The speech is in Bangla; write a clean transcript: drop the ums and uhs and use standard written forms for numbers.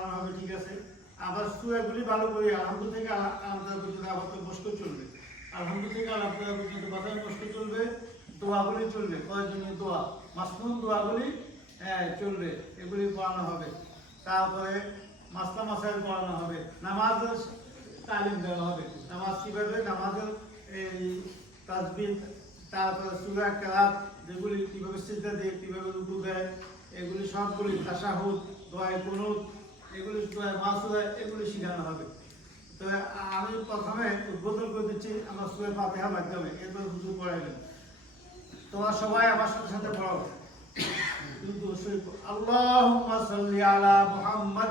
পড়ানো হবে, ঠিক আছে। আবার সূরাগুলি ভালো করে আলহামদু থেকে আলাদা পর্যন্ত আবার তো মস্ক চলবে, আলহামদু থেকে আলাদা পর্যন্ত বাসায় মস্ক চলবে, দোয়াগুলি চলবে, প্রয়োজনীয় দোয়া মাসনুন দোয়াগুলি চলবে, এগুলি পড়ানো হবে। তারপরে মাস্তা মাসাইল পড়ানো হবে, নামাজের তালিম দেওয়া হবে, নামাজ কীভাবে, নামাজের এই তাসবিহ, তারপরে সূরা কেরাত যেগুলি কীভাবে সিজদা দেয়, কীভাবে রুকু দেয়, এগুলি সবগুলি তাশাহুদ, দোয়ায়ে কুনুত, এগুলি দোয়ায়ে মাসুরা, এগুলি শেখানো হবে। তো আমি প্রথমে উদ্বোধন করে দিচ্ছি আমার সূরা ফাতিহার মাধ্যমে, এরপর হুজুর পড়াইবেন। তোমরা সবাই আমার সাথে সাথে পড়ো। আল্লাহুম্মা সাল্লি আলা মুহাম্মাদ